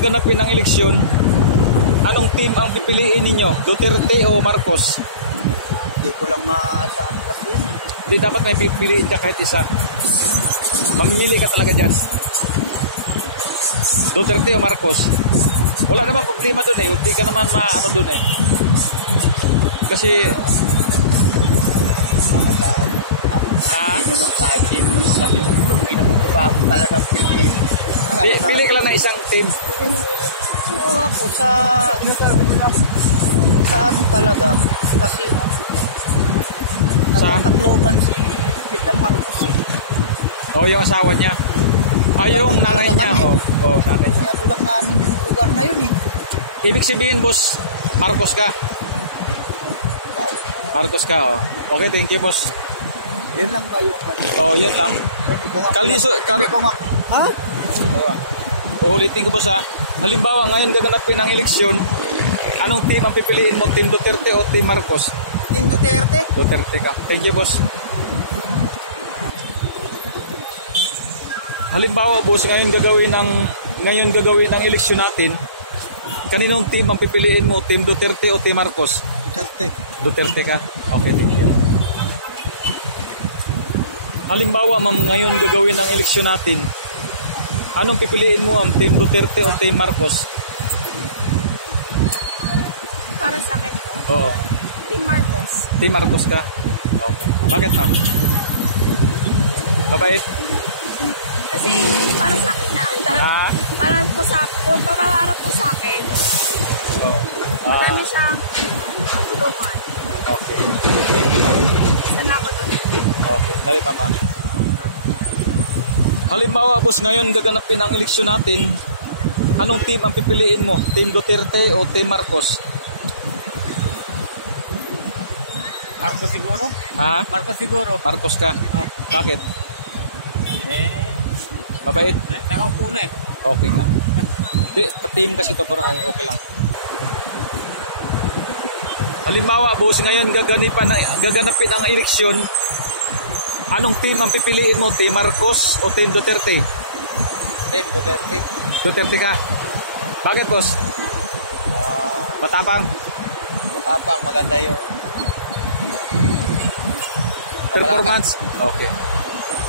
gaganapin ang eleksyon, anong team ang pipiliin ninyo? Duterte o Marcos? Hindi dapat may pipiliin ka kahit isa. Mamimili ka talaga dyan. Duterte o Marcos? Wala naman problema doon eh. Hindi ka naman maano doon eh. Kasi pili ka lang na isang team. O yung asawa niya. Yung nanay niya. Nanay niya. Ibig sabihin, boss, Marcos ka. Marcos ka, Okay, thank you, boss. Yan lang ba yung Yun lang. Ha? Ulitin ko, boss, ha. Halimbawa, ngayon gaganapin ang eleksyon. Anong team ang pipiliin mo? Team Duterte o Team Marcos? Team Duterte. Duterte ka. Thank you, boss. Halimbawa, boss, ngayon gagawin ang eleksyon natin. Kaninong team ang pipiliin mo? Team Duterte o Team Marcos? Duterte ka. Okay, thank you. Halimbawa, ngayon gagawin ang eleksyon natin. Anong pipiliin mo? Ang Team Duterte o Team Marcos? Para sa akin. Oo. Team Marcos. Team Marcos ka. Bakit ba? Babait? Ha? Marami sa akin. Oo. Marami siyang tulungan. Okay. Salamat. Halimbawa, boss, ngayon gaganapin ang eleksyon natin. Anong team ang pipiliin mo? Team Duterte o Team Marcos? Marcos siguro? Ha? Marcos siguro. Marcos ka. Bakit? Mabait? Ewan po na eh. Okay ka. Hindi, team kasi ito. Halimbawa, boss, ngayon gaganapin ang eleksyon. Anong team ang pipiliin mo? Team Marcos o Team Duterte? Duterte ka. Bakit, boss? Matapang? Maganda yun. Performance? Okay.